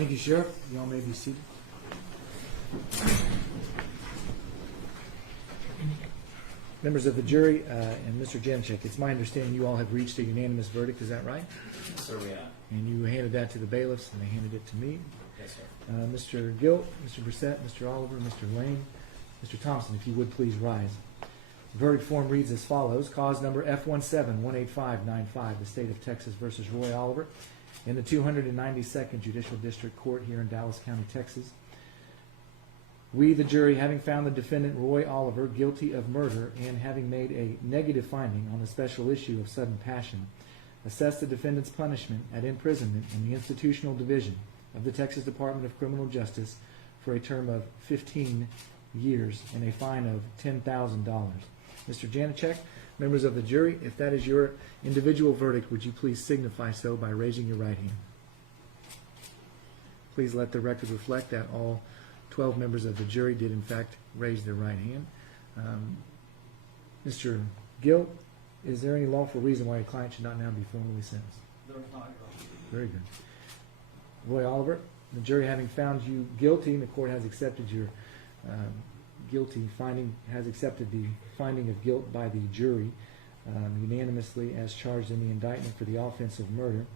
Thank you, Sheriff. You all may be seated. Members of the jury and Mr. Janchik, it's my understanding you all have reached a unanimous verdict. Is that right? Yes, sir, we have. And you handed that to the bailiffs, and they handed it to me. Yes, sir. Mr. Gilt, Mr. Brissett, Mr. Oliver, Mr. Lane, Mr. Thompson, if you would please rise. The verdict form reads as follows. Cause number F1718595, the State of Texas versus Roy Oliver, in the 292nd Judicial District Court here in Dallas County, Texas. We, the jury, having found the defendant Roy Oliver guilty of murder and having made a negative finding on the special issue of sudden passion, assess the defendant's punishment at imprisonment in the Institutional Division of the Texas Department of Criminal Justice for a term of 15 years and a fine of $10,000. Mr. Janachek, members of the jury, if that is your individual verdict, would you please signify so by raising your right hand? Please let the record reflect that all 12 members of the jury did in fact raise their right hand. Mr. Gill, is there any lawful reason why a client should not now be formally sentenced? There is not, Your Honor. Very good. Roy Oliver, the jury having found you guilty, and the court has accepted your guilty finding, has accepted the finding of guilt by the jury unanimously as charged in the indictment for the offense of murder.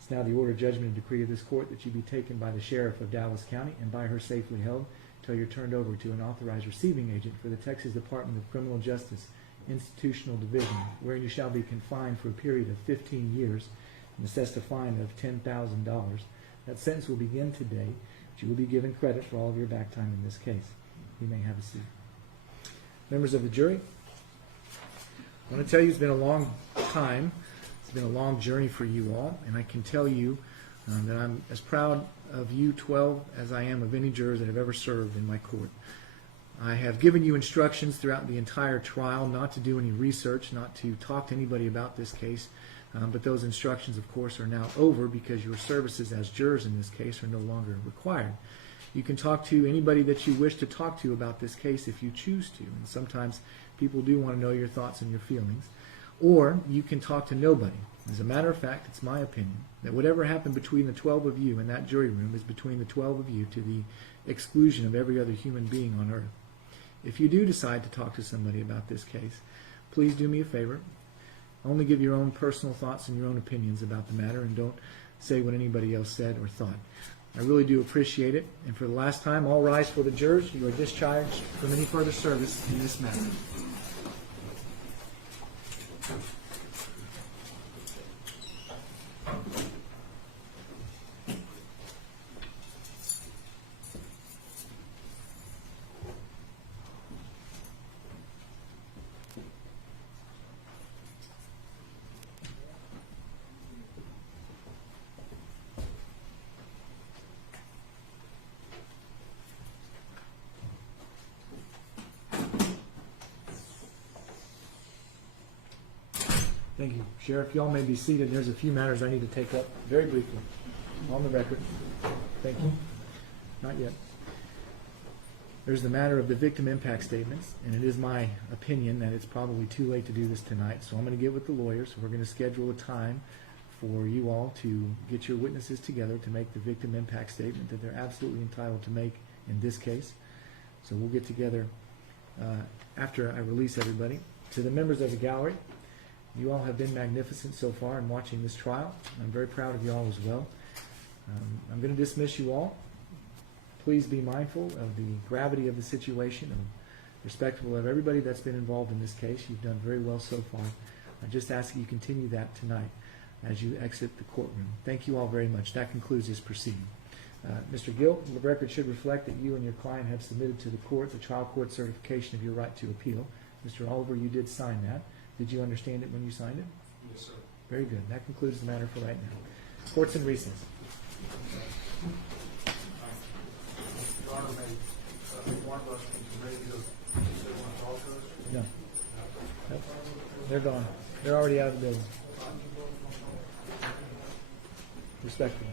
It's now the order, judgment, and decree of this court that you be taken by the sheriff of Dallas County and by her safely held until you're turned over to an authorized receiving agent for the Texas Department of Criminal Justice Institutional Division, wherein you shall be confined for a period of 15 years and assessed a fine of $10,000. That sentence will begin today, but you will be given credit for all of your back time in this case. You may have a seat. Members of the jury, I want to tell you it's been a long time. It's been a long journey for you all, and I can tell you that I'm as proud of you 12 as I am of any jurors that have ever served in my court. I have given you instructions throughout the entire trial not to do any research, not to talk to anybody about this case, but those instructions, of course, are now over because your services as jurors in this case are no longer required. You can talk to anybody that you wish to talk to about this case if you choose to, and sometimes people do want to know your thoughts and your feelings. Or you can talk to nobody. As a matter of fact, it's my opinion that whatever happened between the 12 of you in that jury room is between the 12 of you to the exclusion of every other human being on earth. If you do decide to talk to somebody about this case, please do me a favor. Only give your own personal thoughts and your own opinions about the matter, and don't say what anybody else said or thought. I really do appreciate it. And for the last time, all rise for the jurors. You are discharged from any further service in this matter. Thank you. Sheriff, y'all may be seated. There's a few matters I need to take up very briefly on the record. Thank you. Not yet. There's the matter of the victim impact statements, and it is my opinion that it's probably too late to do this tonight, so I'm going to get with the lawyers. We're going to schedule a time for you all to get your witnesses together to make the victim impact statement that they're absolutely entitled to make in this case. So we'll get together after I release everybody. To the members of the gallery, you all have been magnificent so far in watching this trial. I'm very proud of you all as well. I'm going to dismiss you all. Please be mindful of the gravity of the situation and respectful of everybody that's been involved in this case. You've done very well so far. I just ask that you continue that tonight as you exit the courtroom. Thank you all very much. That concludes this proceeding. Mr. Gill, the record should reflect that you and your client have submitted to the court the trial court certification of your right to appeal. Mr. Oliver, you did sign that. Did you understand it when you signed it? Yes, sir. Very good. That concludes the matter for right now. Court's in recess. Your Honor, may one of us is ready to say one to talk to us? No. Nope. They're gone. They're already out of the building. Respectfully.